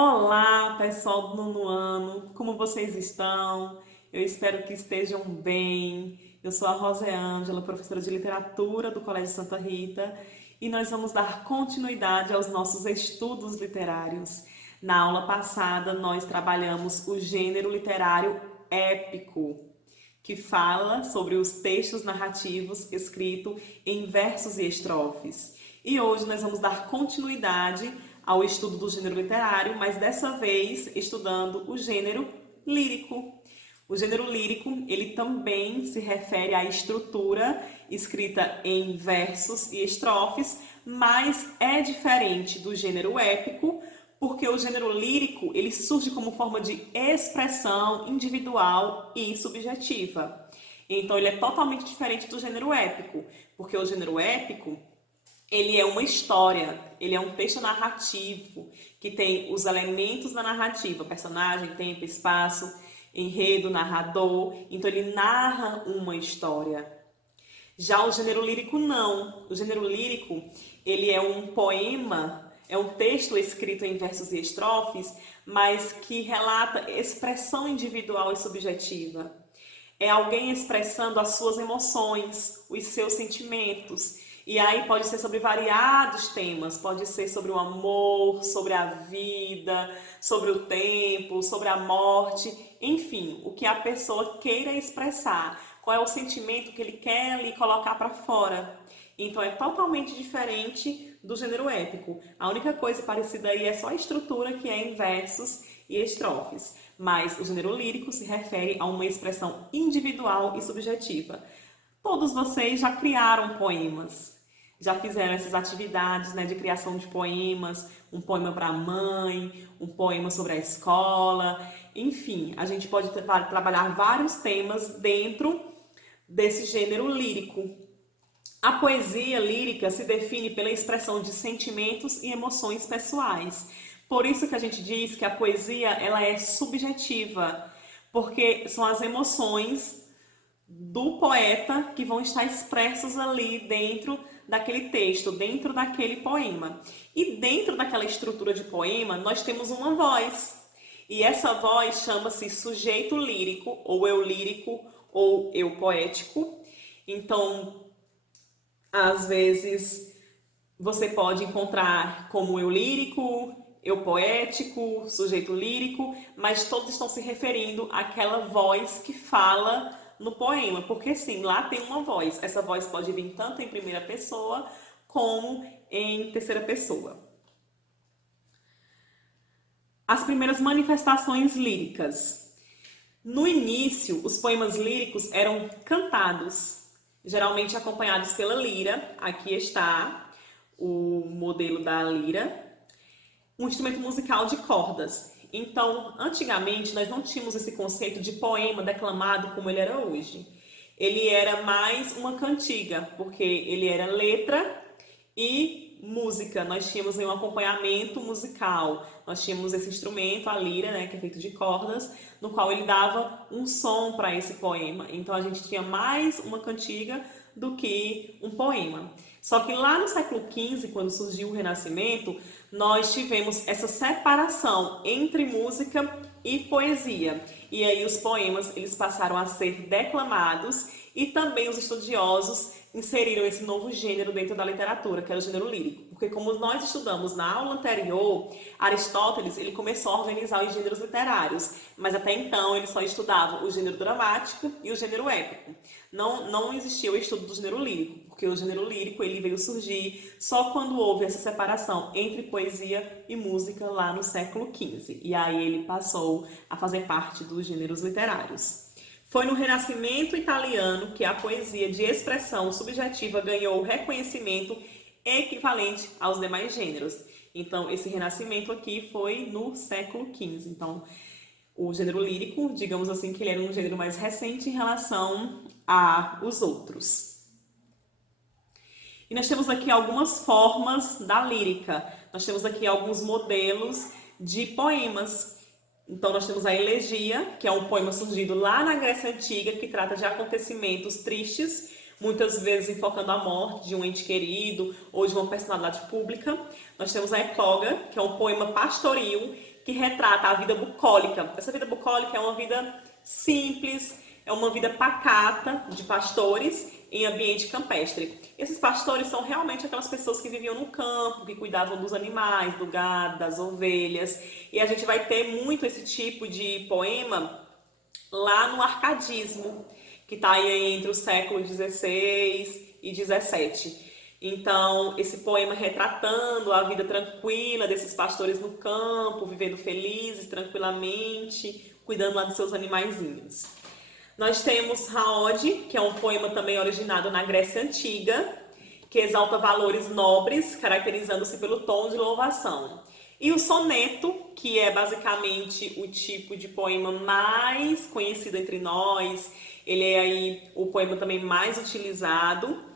Olá, pessoal do nono ano, como vocês estão? Eu espero que estejam bem. Eu sou a Roseângela, professora de literatura do Colégio Santa Rita, e nós vamos dar continuidade aos nossos estudos literários. Na aula passada, nós trabalhamos o gênero literário épico, que fala sobre os textos narrativos escritos em versos e estrofes. E hoje nós vamos dar continuidade ao estudo do gênero literário, mas dessa vez estudando o gênero lírico. O gênero lírico, ele também se refere à estrutura escrita em versos e estrofes, mas é diferente do gênero épico, porque o gênero lírico, ele surge como forma de expressão individual e subjetiva. Então ele é totalmente diferente do gênero épico, porque o gênero épico, ele é uma história, ele é um texto narrativo que tem os elementos da narrativa, personagem, tempo, espaço, enredo, narrador. Então ele narra uma história. Já o gênero lírico não. O gênero lírico, ele é um poema, é um texto escrito em versos e estrofes, mas que relata expressão individual e subjetiva. É alguém expressando as suas emoções, os seus sentimentos. E aí pode ser sobre variados temas, pode ser sobre o amor, sobre a vida, sobre o tempo, sobre a morte, enfim, o que a pessoa queira expressar, qual é o sentimento que ele quer ali colocar para fora. Então é totalmente diferente do gênero épico. A única coisa parecida aí é só a estrutura, que é em versos e estrofes. Mas o gênero lírico se refere a uma expressão individual e subjetiva. Todos vocês já criaram poemas, já fizeram essas atividades, né, de criação de poemas, um poema para a mãe, um poema sobre a escola, enfim, a gente pode trabalhar vários temas dentro desse gênero lírico. A poesia lírica se define pela expressão de sentimentos e emoções pessoais. Por isso que a gente diz que a poesia ela é subjetiva, porque são as emoções do poeta que vão estar expressos ali dentro daquele texto, dentro daquele poema. E dentro daquela estrutura de poema, nós temos uma voz. E essa voz chama-se sujeito lírico, ou eu poético. Então, às vezes, você pode encontrar como eu lírico, eu poético, sujeito lírico, mas todos estão se referindo àquela voz que fala no poema, porque sim, lá tem uma voz. Essa voz pode vir tanto em primeira pessoa como em terceira pessoa. As primeiras manifestações líricas. No início, os poemas líricos eram cantados, geralmente acompanhados pela lira. Aqui está o modelo da lira, um instrumento musical de cordas. Então, antigamente, nós não tínhamos esse conceito de poema declamado como ele era hoje. Ele era mais uma cantiga, porque ele era letra e música. Nós tínhamos um acompanhamento musical. Nós tínhamos esse instrumento, a lira, né, que é feito de cordas, no qual ele dava um som para esse poema. Então, a gente tinha mais uma cantiga do que um poema. Só que lá no século XV, quando surgiu o Renascimento, nós tivemos essa separação entre música e poesia. E aí os poemas eles passaram a ser declamados e também os estudiosos inseriram esse novo gênero dentro da literatura, que é o gênero lírico. Porque como nós estudamos na aula anterior, Aristóteles ele começou a organizar os gêneros literários, mas até então ele só estudava o gênero dramático e o gênero épico. Não existia o estudo do gênero lírico, porque o gênero lírico ele veio surgir só quando houve essa separação entre poesia e música lá no século XV. E aí ele passou a fazer parte dos gêneros literários. Foi no Renascimento italiano que a poesia de expressão subjetiva ganhou reconhecimento equivalente aos demais gêneros. Então, esse renascimento aqui foi no século XV. Então, o gênero lírico, digamos assim, que ele era um gênero mais recente em relação aos outros. E nós temos aqui algumas formas da lírica. Nós temos aqui alguns modelos de poemas. Então, nós temos a elegia, que é um poema surgido lá na Grécia Antiga, que trata de acontecimentos tristes, muitas vezes enfocando a morte de um ente querido ou de uma personalidade pública. Nós temos a ecloga, que é um poema pastoril, que retrata a vida bucólica. Essa vida bucólica é uma vida simples, é uma vida pacata de pastores em ambiente campestre. Esses pastores são realmente aquelas pessoas que viviam no campo, que cuidavam dos animais, do gado, das ovelhas. E a gente vai ter muito esse tipo de poema lá no arcadismo, que está aí entre o século XVI e XVII. Então, esse poema retratando a vida tranquila desses pastores no campo, vivendo felizes, tranquilamente, cuidando lá dos seus animaizinhos. Nós temos Haod, que é um poema também originado na Grécia Antiga, que exalta valores nobres, caracterizando-se pelo tom de louvação. E o soneto, que é basicamente o tipo de poema mais conhecido entre nós, ele é aí o poema também mais utilizado,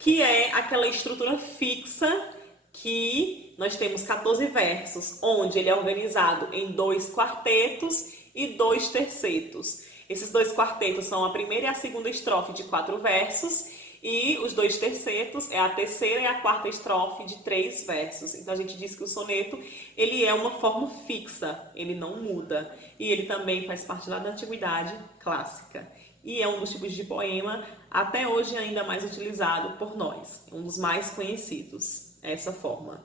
que é aquela estrutura fixa que nós temos 14 versos, onde ele é organizado em 2 quartetos e 2 tercetos. Esses 2 quartetos são a primeira e a segunda estrofe de 4 versos, e os 2 tercetos é a terceira e a quarta estrofe de 3 versos. Então a gente diz que o soneto ele é uma forma fixa, ele não muda. E ele também faz parte lá da antiguidade clássica. E é um dos tipos de poema até hoje ainda mais utilizado por nós, um dos mais conhecidos, essa forma.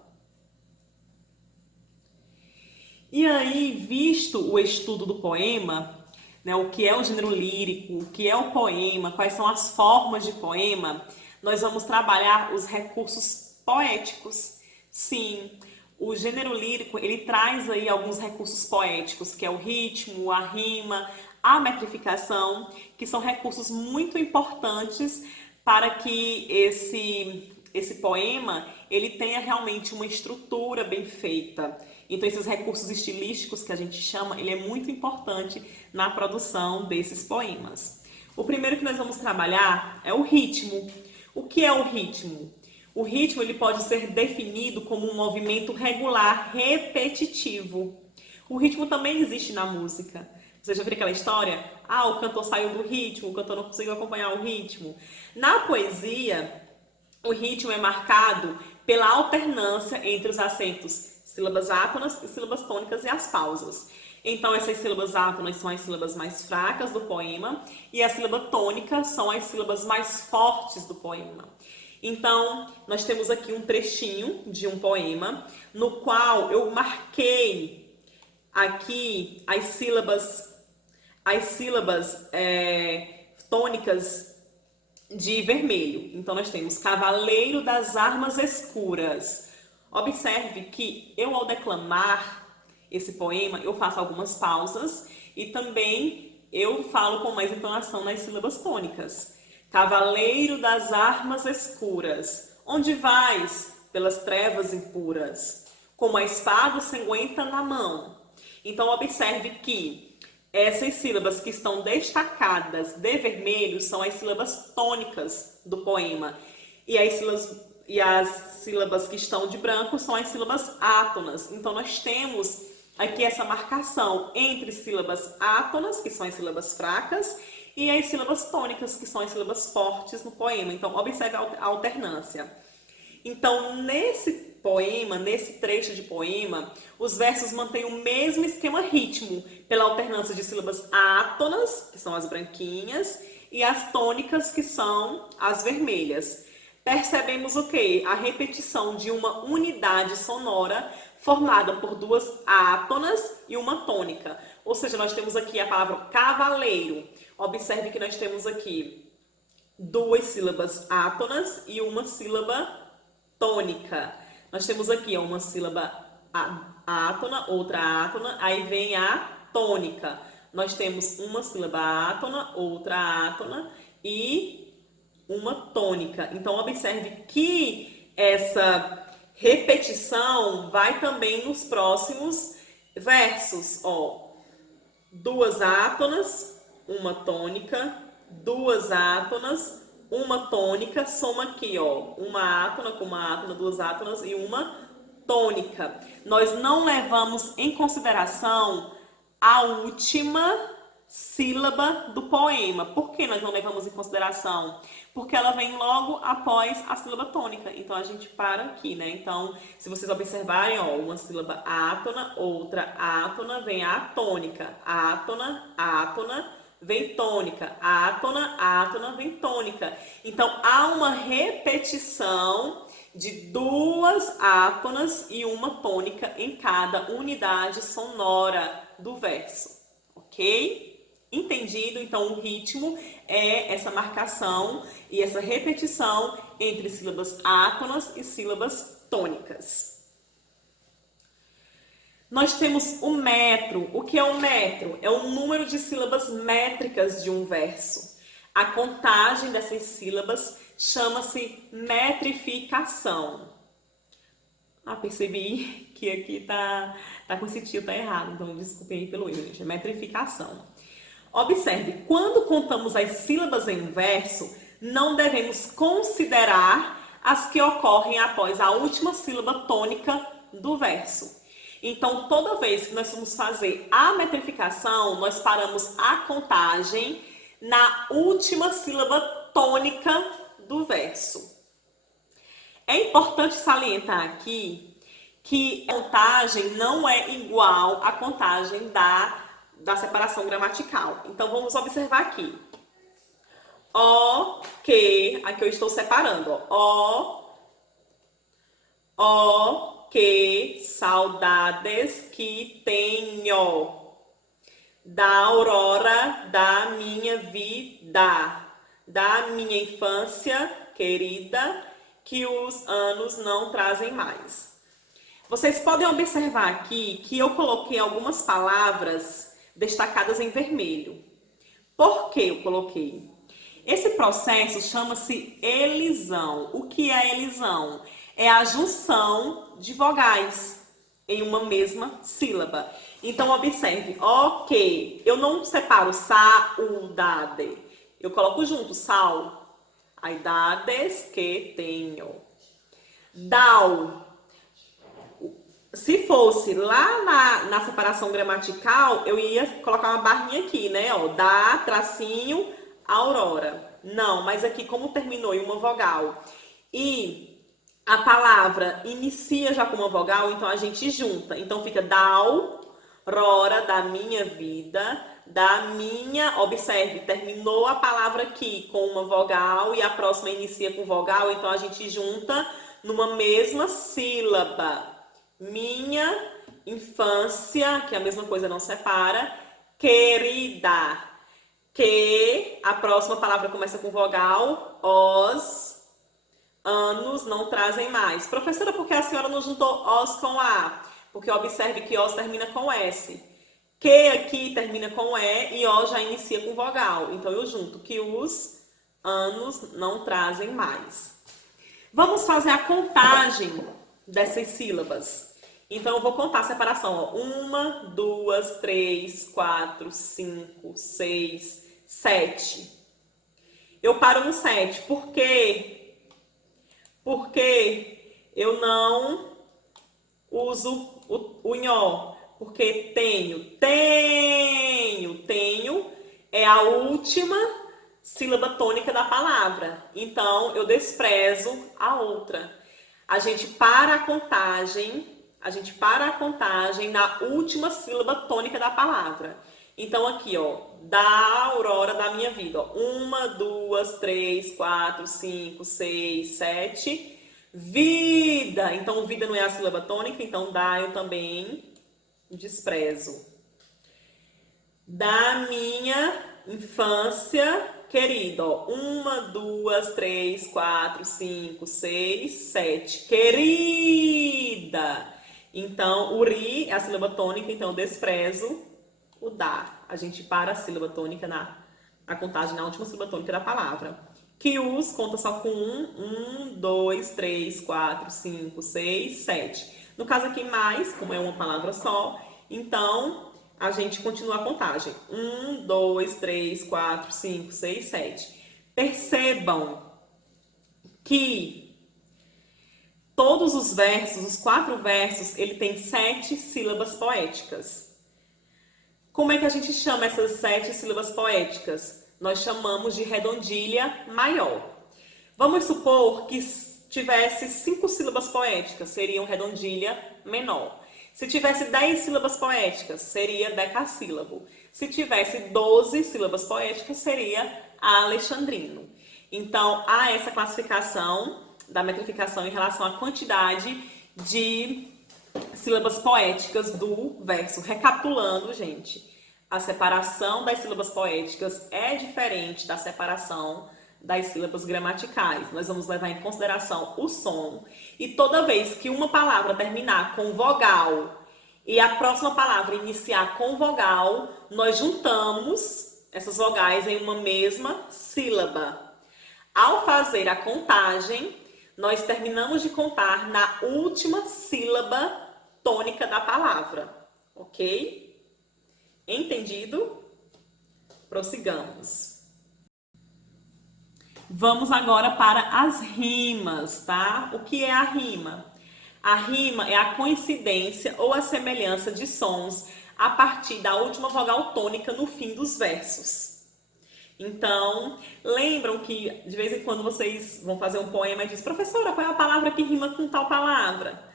E aí, visto o estudo do poema, né, o que é o gênero lírico, o que é o poema, quais são as formas de poema, nós vamos trabalhar os recursos poéticos. Sim, o gênero lírico, ele traz aí alguns recursos poéticos, que é o ritmo, a rima, a metrificação, que são recursos muito importantes para que esse poema ele tenha realmente uma estrutura bem feita. Então esses recursos estilísticos que a gente chama, ele é muito importante na produção desses poemas. O primeiro que nós vamos trabalhar é o ritmo. O que é o ritmo? O ritmo ele pode ser definido como um movimento regular, repetitivo. O ritmo também existe na música. Você já viu aquela história? Ah, o cantor saiu do ritmo, o cantor não conseguiu acompanhar o ritmo. Na poesia, o ritmo é marcado pela alternância entre os acentos sílabas átonas e sílabas tônicas e as pausas. Então, essas sílabas átonas são as sílabas mais fracas do poema e a sílaba tônica são as sílabas mais fortes do poema. Então, nós temos aqui um trechinho de um poema no qual eu marquei aqui as sílabas tônicas de vermelho. Então, nós temos Cavaleiro das Armas Escuras. Observe que eu, ao declamar esse poema, eu faço algumas pausas e também eu falo com mais entonação nas sílabas tônicas. Cavaleiro das Armas Escuras, onde vais? Pelas trevas impuras, com a espada sanguenta na mão. Então, observe que essas sílabas que estão destacadas de vermelho são as sílabas tônicas do poema. E as sílabas que estão de branco são as sílabas átonas. Então, nós temos aqui essa marcação entre sílabas átonas, que são as sílabas fracas, e as sílabas tônicas, que são as sílabas fortes no poema. Então, observe a alternância. Então, nesse poema, nesse trecho de poema, os versos mantêm o mesmo esquema ritmo, pela alternância de sílabas átonas, que são as branquinhas, e as tônicas, que são as vermelhas. Percebemos o quê? A repetição de uma unidade sonora formada por 2 átonas e uma tônica. Ou seja, nós temos aqui a palavra cavaleiro. Observe que nós temos aqui 2 sílabas átonas e uma sílaba tônica. Nós temos aqui uma sílaba átona, outra átona, aí vem a tônica. Nós temos uma sílaba átona, outra átona e uma tônica. Então, observe que essa repetição vai também nos próximos versos. 2 átonas, uma tônica, 2 átonas, uma tônica, soma aqui, uma átona com uma átona, 2 átonas e uma tônica. Nós não levamos em consideração a última sílaba do poema. Por que nós não levamos em consideração? Porque ela vem logo após a sílaba tônica. Então, a gente para aqui, né? Então, se vocês observarem, ó, uma sílaba átona, outra átona, vem a tônica. Átona, átona, vem tônica. Átona, átona, vem tônica. Então, há uma repetição de duas átonas e uma tônica em cada unidade sonora do verso. Ok? Entendido? Então, o ritmo é essa marcação e essa repetição entre sílabas átonas e sílabas tônicas. Nós temos o metro. O que é o metro? É o número de sílabas métricas de um verso. A contagem dessas sílabas chama-se metrificação. Percebi que aqui tá com esse tio, tá errado. Então, desculpem aí pelo erro, gente. É metrificação. Observe, quando contamos as sílabas em verso, não devemos considerar as que ocorrem após a última sílaba tônica do verso. Então, toda vez que nós vamos fazer a metrificação, nós paramos a contagem na última sílaba tônica do verso. É importante salientar aqui que a contagem não é igual à contagem da separação gramatical. Então, vamos observar aqui. O, que, aqui eu estou separando, ó. O, que saudades que tenho da aurora da minha vida, da minha infância querida, que os anos não trazem mais. Vocês podem observar aqui que eu coloquei algumas palavras destacadas em vermelho. Por que eu coloquei? Esse processo chama-se elisão. O que é elisão? É a junção de vogais em uma mesma sílaba. Então, observe. Ok. Eu não separo saudade. Eu coloco junto sal. Idades que tenho. Dau. Se fosse lá na separação gramatical, eu ia colocar uma barrinha aqui, né? Ó, da, tracinho, aurora. Não, mas aqui como terminou em uma vogal e a palavra inicia já com uma vogal, então a gente junta. Então fica dau, rora, da minha vida, da minha... Observe, terminou a palavra aqui com uma vogal e a próxima inicia com vogal, então a gente junta numa mesma sílaba. Minha infância, que é a mesma coisa, não separa, querida, que a próxima palavra começa com vogal, os anos não trazem mais. Professora, por que a senhora não juntou os com a? Porque observe que os termina com S. Que aqui termina com E e O já inicia com vogal. Então eu junto que os anos não trazem mais. Vamos fazer a contagem dessas sílabas. Então, eu vou contar a separação. 1, 2, 3, 4, 5, 6, 7. Eu paro no 7. Por quê? Porque eu não uso o nho. Porque tenho é a última sílaba tônica da palavra. Então, eu desprezo a outra. A gente para a contagem na última sílaba tônica da palavra. Então, aqui, ó, da aurora da minha vida, ó. 1, 2, 3, 4, 5, 6, 7. Vida. Então, vida não é a sílaba tônica, então dá eu também desprezo. Da minha infância querida, ó. 1, 2, 3, 4, 5, 6, 7. Querida. Então, o ri é a sílaba tônica, então eu desprezo o da. A gente para a sílaba tônica a contagem na última sílaba tônica da palavra. Que os conta só com 1, 2, 3, 4, 5, 6, 7. No caso aqui, mais, como é uma palavra só, então a gente continua a contagem. 1, 2, 3, 4, 5, 6, 7. Percebam que todos os versos, os 4 versos, ele tem 7 sílabas poéticas. Como é que a gente chama essas 7 sílabas poéticas? Nós chamamos de redondilha maior. Vamos supor que tivesse 5 sílabas poéticas, seriam redondilha menor. Se tivesse 10 sílabas poéticas, seria decassílabo. Se tivesse 12 sílabas poéticas, seria alexandrino. Então, há essa classificação da metrificação em relação à quantidade de sílabas poéticas do verso. Recapitulando, gente, a separação das sílabas poéticas é diferente da separação das sílabas gramaticais. Nós vamos levar em consideração o som, e toda vez que uma palavra terminar com vogal e a próxima palavra iniciar com vogal, nós juntamos essas vogais em uma mesma sílaba. Ao fazer a contagem, nós terminamos de contar na última sílaba tônica da palavra, ok? Entendido? Prossigamos. Vamos agora para as rimas, tá? O que é a rima? A rima é a coincidência ou a semelhança de sons a partir da última vogal tônica no fim dos versos. Então, lembram que de vez em quando vocês vão fazer um poema e dizem: professora, qual é a palavra que rima com tal palavra?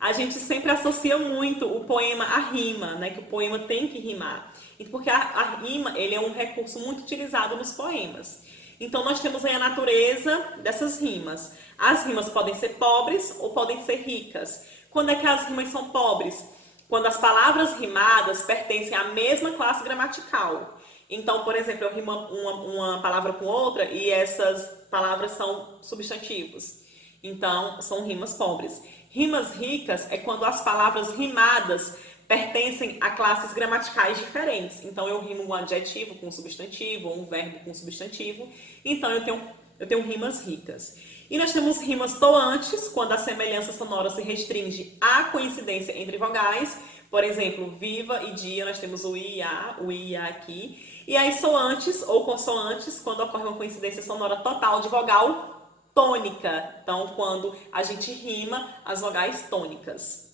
A gente sempre associa muito o poema à rima, né? Que o poema tem que rimar. Porque a rima, ele é um recurso muito utilizado nos poemas. Então, nós temos aí a natureza dessas rimas. As rimas podem ser pobres ou podem ser ricas. Quando é que as rimas são pobres? Quando as palavras rimadas pertencem à mesma classe gramatical. Então, por exemplo, eu rimo uma palavra com outra e essas palavras são substantivos. Então, são rimas pobres. Rimas ricas é quando as palavras rimadas pertencem a classes gramaticais diferentes. Então, eu rimo um adjetivo com um substantivo, ou um verbo com um substantivo. Então, eu tenho rimas ricas. E nós temos rimas toantes, quando a semelhança sonora se restringe à coincidência entre vogais. Por exemplo, viva e dia, nós temos o i e a aqui. E as soantes ou consoantes, quando ocorre uma coincidência sonora total de vogal tônica. Então, quando a gente rima as vogais tônicas.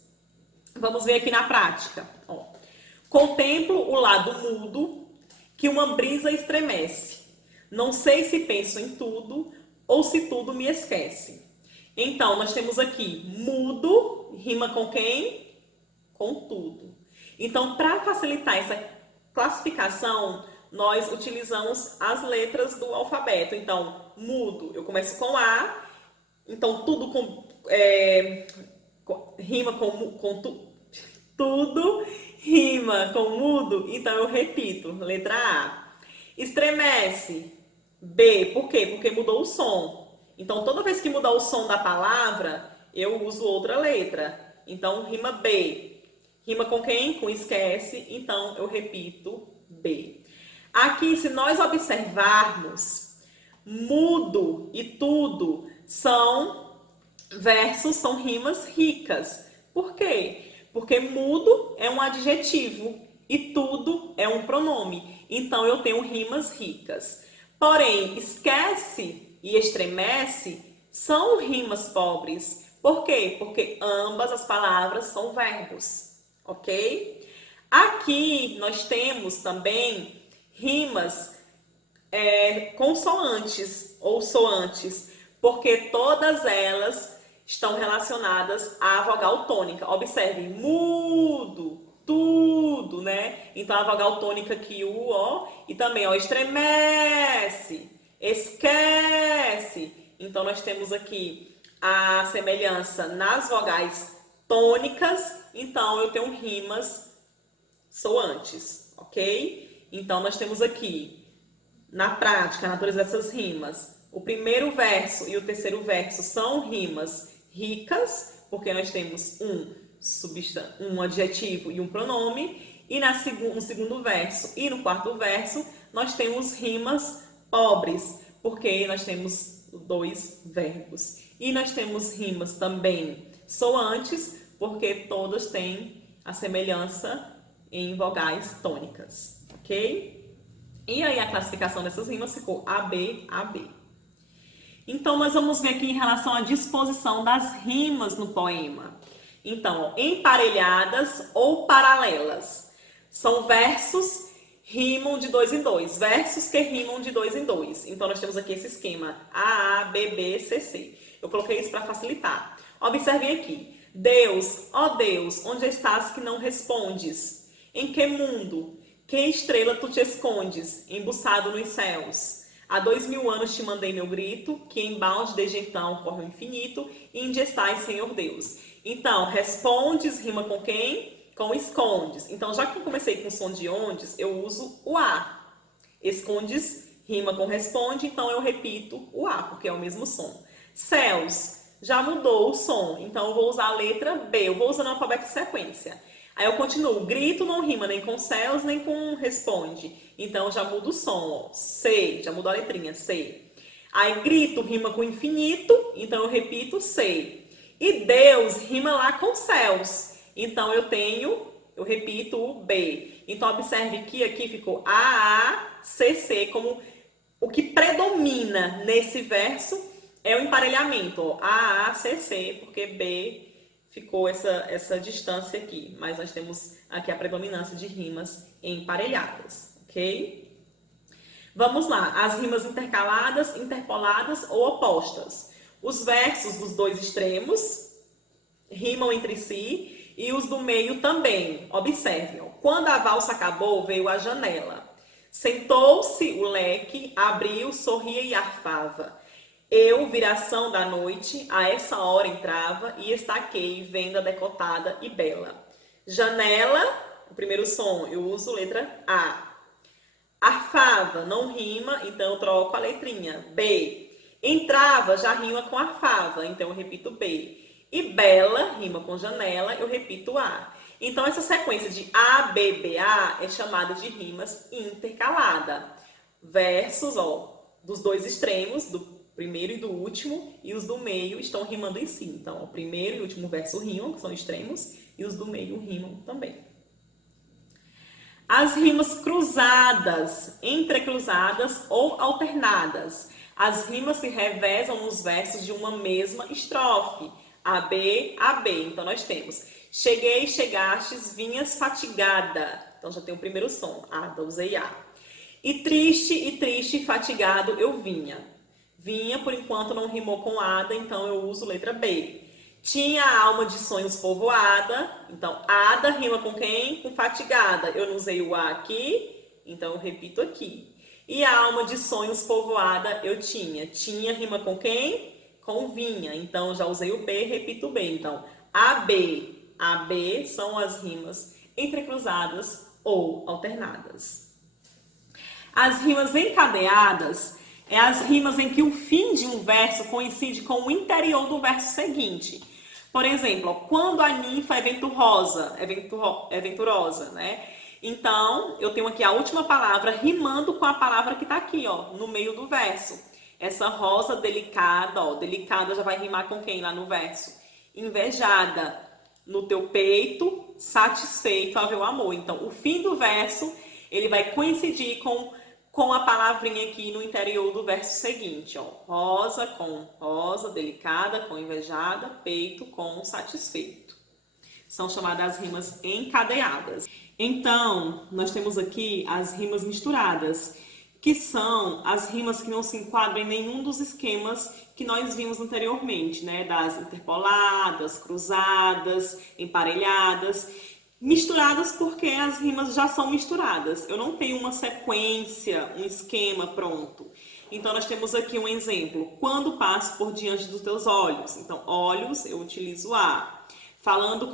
Vamos ver aqui na prática. Ó. Contemplo o lado mudo que uma brisa estremece. Não sei se penso em tudo ou se tudo me esquece. Então, nós temos aqui mudo, rima com quem? Com tudo. Então, para facilitar essa classificação, nós utilizamos as letras do alfabeto. Então, mudo, eu começo com A. Então, tudo rima com tudo, rima com mudo. Então, eu repito. Letra A. Estremece. B. Por quê? Porque mudou o som. Então, toda vez que mudar o som da palavra, eu uso outra letra. Então, rima B. Rima com quem? Com esquece. Então, eu repito B. Aqui, se nós observarmos, mudo e tudo são versos, são rimas ricas. Por quê? Porque mudo é um adjetivo e tudo é um pronome. Então, eu tenho rimas ricas. Porém, esquece e estremece são rimas pobres. Por quê? Porque ambas as palavras são verbos, ok? Aqui nós temos também rimas consoantes ou soantes, porque todas elas estão relacionadas à vogal tônica. Observe, mudo, tudo, né? Então, a vogal tônica aqui, o, ó, e também, ó, estremece, esquece. Então, nós temos aqui a semelhança nas vogais tônicas. Então, eu tenho rimas soantes, ok? Então, nós temos aqui, na prática, a natureza dessas rimas. O primeiro verso e o terceiro verso são rimas ricas, porque nós temos um adjetivo e um pronome. E no segundo verso e no quarto verso, nós temos rimas pobres, porque nós temos 2 verbos. E nós temos rimas também soantes, porque todas têm a semelhança em vogais tônicas, ok? E aí a classificação dessas rimas ficou AB, AB. Então, nós vamos ver aqui em relação à disposição das rimas no poema. Então, emparelhadas ou paralelas. São versos rimam de dois em dois. Versos que rimam de dois em dois. Então, nós temos aqui esse esquema A, B, B, C, C. Eu coloquei isso para facilitar. Observem aqui. Deus, ó Deus, onde estás que não respondes? Em que mundo? Que estrela tu te escondes, embuçado nos céus? Há 2000 anos te mandei meu grito, que embalde desde então corre o infinito, e onde estás, Senhor Deus? Então, respondes rima com quem? Com escondes. Então, já que eu comecei com o som de ondes, eu uso o A. Escondes rima com responde, então eu repito o A, porque é o mesmo som. Céus, já mudou o som, então eu vou usar a letra B, eu vou usando o alfabeto em sequência. Aí eu continuo, grito não rima nem com céus, nem com responde. Então já muda o som, ó. C, já mudou a letrinha, C. Aí grito rima com infinito, então eu repito C. E Deus rima lá com céus. Então eu repito o B. Então observe que aqui ficou A, C, C, como o que predomina nesse verso é o emparelhamento, ó. A, C, C, porque B ficou essa distância aqui, mas nós temos aqui a predominância de rimas emparelhadas, ok? Vamos lá, as rimas intercaladas, interpoladas ou opostas. Os versos dos dois extremos rimam entre si e os do meio também. Observem, ó. Quando a valsa acabou, veio a janela. Sentou-se o leque, abriu, sorria e arfava. Eu, viração da noite, a essa hora entrava e estaquei, venda decotada e bela. Janela, o primeiro som, eu uso letra A. Arfava, não rima, então eu troco a letrinha. B. Entrava, já rima com arfava, então eu repito B. E bela, rima com janela, eu repito A. Então essa sequência de A, B, B, A é chamada de rimas intercalada. Versos, ó, dos dois extremos, do primeiro e do último, e os do meio estão rimando em si. Então, o primeiro e o último verso rimam, que são extremos, e os do meio rimam também. As rimas cruzadas, entrecruzadas ou alternadas. As rimas se revezam nos versos de uma mesma estrofe. AB, AB. Então, nós temos cheguei, chegastes, vinhas fatigada. Então, já tem o primeiro som. A, usei A. E triste, fatigado, eu vinha. Vinha, por enquanto, não rimou com ada, então eu uso letra B. Tinha a alma de sonhos povoada, então ada rima com quem? Com fatigada. Eu não usei o A aqui, então eu repito aqui. E a alma de sonhos povoada eu tinha. Tinha rima com quem? Com vinha, então já usei o B, repito o B. Então, AB, AB são as rimas entrecruzadas ou alternadas. As rimas encadeadas é as rimas em que o fim de um verso coincide com o interior do verso seguinte. Por exemplo, quando a ninfa é venturosa, né? Então, eu tenho aqui a última palavra rimando com a palavra que está aqui, ó, no meio do verso. Essa rosa delicada, ó, delicada já vai rimar com quem lá no verso? Invejada no teu peito, satisfeito a ver o amor. Então, o fim do verso, ele vai coincidir com a palavrinha aqui no interior do verso seguinte, ó. Rosa com rosa, delicada com invejada, peito com satisfeito. São chamadas rimas encadeadas. Então, nós temos aqui as rimas misturadas, que são as rimas que não se enquadram em nenhum dos esquemas que nós vimos anteriormente, né? Das interpoladas, cruzadas, emparelhadas. Misturadas porque as rimas já são misturadas. Eu não tenho uma sequência, um esquema pronto. Então, nós temos aqui um exemplo. Quando passo por diante dos teus olhos. Então, olhos, eu utilizo A. Falando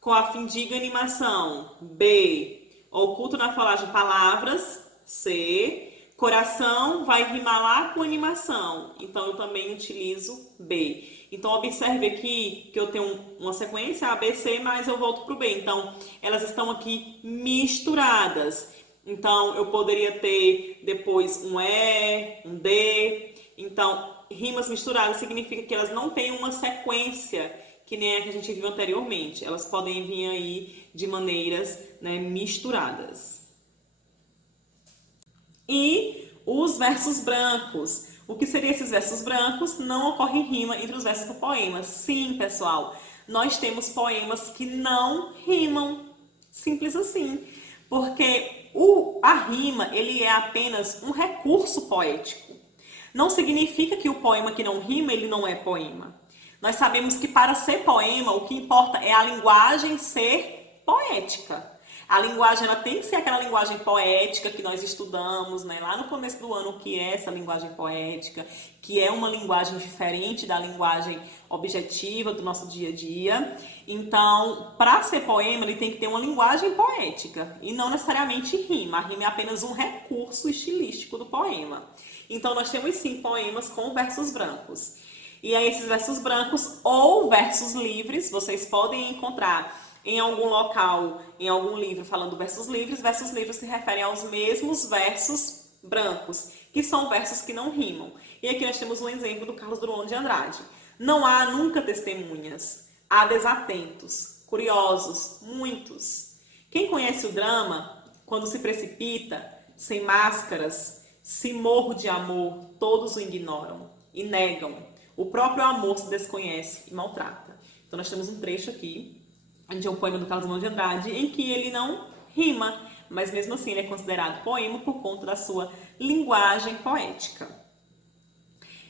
com a findiga animação. B. Oculto na folhagem palavras. C. Coração vai rimar lá com animação. Então, eu também utilizo B. Então, observe aqui que eu tenho uma sequência A, B, C, mas eu volto para o B. Então, elas estão aqui misturadas. Então, eu poderia ter depois um E, um D. Então, rimas misturadas significa que elas não têm uma sequência que nem a que a gente viu anteriormente. Elas podem vir aí de maneiras, né, misturadas. E os versos brancos. O que seriam esses versos brancos? Não ocorre rima entre os versos do poema. Sim, pessoal, nós temos poemas que não rimam. Simples assim. Porque a rima, ele é apenas um recurso poético. Não significa que o poema que não rima, ele não é poema. Nós sabemos que para ser poema, o que importa é a linguagem ser poética. A linguagem, ela tem que ser aquela linguagem poética que nós estudamos, né, lá no começo do ano, o que é essa linguagem poética, que é uma linguagem diferente da linguagem objetiva do nosso dia a dia. Então, para ser poema, ele tem que ter uma linguagem poética e não necessariamente rima. A rima é apenas um recurso estilístico do poema. Então, nós temos sim poemas com versos brancos. E aí, esses versos brancos ou versos livres, vocês podem encontrar em algum local, em algum livro falando versos livres se referem aos mesmos versos brancos, que são versos que não rimam. E aqui nós temos um exemplo do Carlos Drummond de Andrade. Não há nunca testemunhas, há desatentos, curiosos, muitos. Quem conhece o drama, quando se precipita, sem máscaras, se morro de amor, todos o ignoram e negam. O próprio amor se desconhece e maltrata. Então nós temos um trecho aqui de um poema do Carlos Drummond de Andrade, em que ele não rima, mas mesmo assim ele é considerado poema por conta da sua linguagem poética.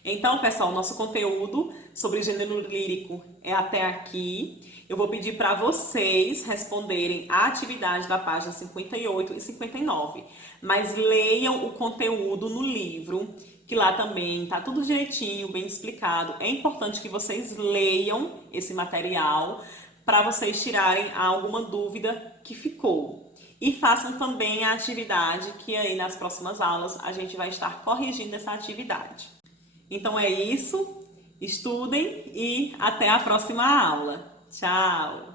Então, pessoal, nosso conteúdo sobre gênero lírico é até aqui. Eu vou pedir para vocês responderem a atividade da página 58 e 59, mas leiam o conteúdo no livro, que lá também está tudo direitinho, bem explicado. É importante que vocês leiam esse material para vocês tirarem alguma dúvida que ficou. E façam também a atividade, que aí nas próximas aulas a gente vai estar corrigindo essa atividade. Então é isso, estudem e até a próxima aula. Tchau!